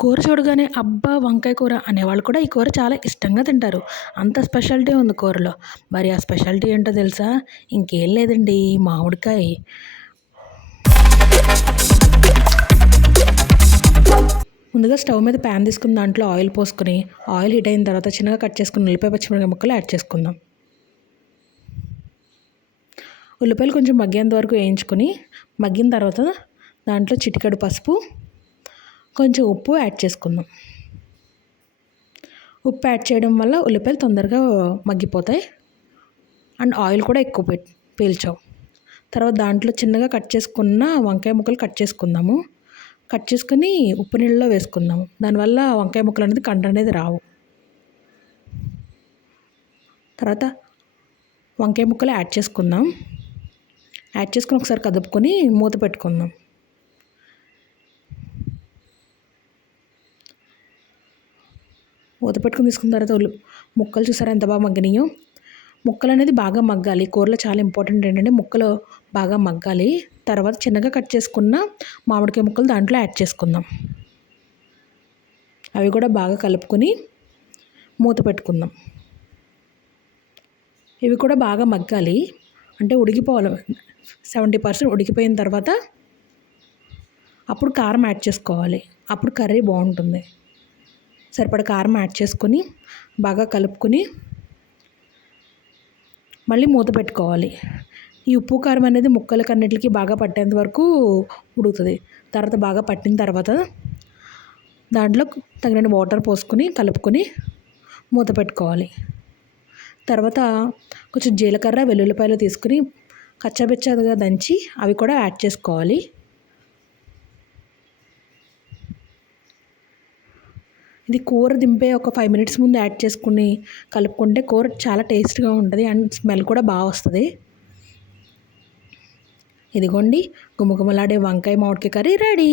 కూర చూడగానే అబ్బా! వంకాయ కూర అనేవాళ్ళు కూడా ఈ కూర చాలా ఇష్టంగా తింటారు. అంత స్పెషాలిటీ ఉంది కూరలో. మరి ఆ స్పెషాలిటీ ఏంటో తెలుసా? ఇంకేం లేదండి, మామిడికాయ. ముందుగా స్టవ్ మీద ప్యాన్ తీసుకుని దాంట్లో ఆయిల్ పోసుకొని, ఆయిల్ హీట్ అయిన తర్వాత చిన్నగా కట్ చేసుకున్న ఉల్లిపాయ, పచ్చిమిరపకాయ ముక్కలు యాడ్ చేసుకుందాం. ఉల్లిపాయలు కొంచెం మగ్గేంత వరకు వేయించుకొని, మగ్గిన తర్వాత దాంట్లో చిటికెడు పసుపు, కొంచెం ఉప్పు యాడ్ చేసుకుందాం. ఉప్పు యాడ్ చేయడం వల్ల ఉల్లిపాయలు తొందరగా మగ్గిపోతాయి అండ్ ఆయిల్ కూడా ఎక్కువ పీల్చవు. తర్వాత దాంట్లో చిన్నగా కట్ చేసుకున్న వంకాయ ముక్కలు కట్ చేసుకుందాము. కట్ చేసుకుని ఉప్పు నీళ్ళలో వేసుకుందాము. దానివల్ల వంకాయ ముక్కలు అనేది కంట అనేది రావు. తర్వాత వంకాయ ముక్కలు యాడ్ చేసుకుందాం. యాడ్ చేసుకుని ఒకసారి కదుపుకొని మూత పెట్టుకుందాం. మూత పెట్టుకుని తీసుకున్న తర్వాత ముక్కలు చూసారా ఎంత బాగా మగ్గినాయో. ముక్కలు అనేది బాగా మగ్గాలి. కూరలో చాలా ఇంపార్టెంట్ ఏంటంటే ముక్కలు బాగా మగ్గాలి. తర్వాత చిన్నగా కట్ చేసుకున్న మామిడికాయ ముక్కలు దాంట్లో యాడ్ చేసుకుందాం. అవి కూడా బాగా కలుపుకొని మూత పెట్టుకుందాం. ఇవి కూడా బాగా మగ్గాలి, అంటే ఉడికిపోవాలి. 70% ఉడికిపోయిన తర్వాత అప్పుడు కారం యాడ్ చేసుకోవాలి. అప్పుడు కర్రీ బాగుంటుంది. సరిపడా కారం యాడ్ చేసుకొని బాగా కలుపుకొని మళ్ళీ మూత పెట్టుకోవాలి. ఈ ఉప్పు కారం అనేది ముక్కలకి అన్నిటికీ బాగా పట్టేంత వరకు ఉడుకుతుంది. తర్వాత బాగా పట్టిన తర్వాత దాంట్లో తగినన్ని వాటర్ పోసుకొని కలుపుకొని మూత పెట్టుకోవాలి. తర్వాత కొంచెం జీలకర్ర, వెల్లుల్లిపాయలు తీసుకుని కచ్చాపిచ్చాగా దంచి అవి కూడా యాడ్ చేసుకోవాలి. ఇది కూర దింపే ఒక 5 minutes ముందు యాడ్ చేసుకుని కలుపుకుంటే కూర చాలా టేస్ట్గా ఉంటుంది అండ్ స్మెల్ కూడా బాగా వస్తుంది. ఇదిగోండి, గుమగుమలాడే వంకాయ మామిడికాయ కర్రీ రెడీ.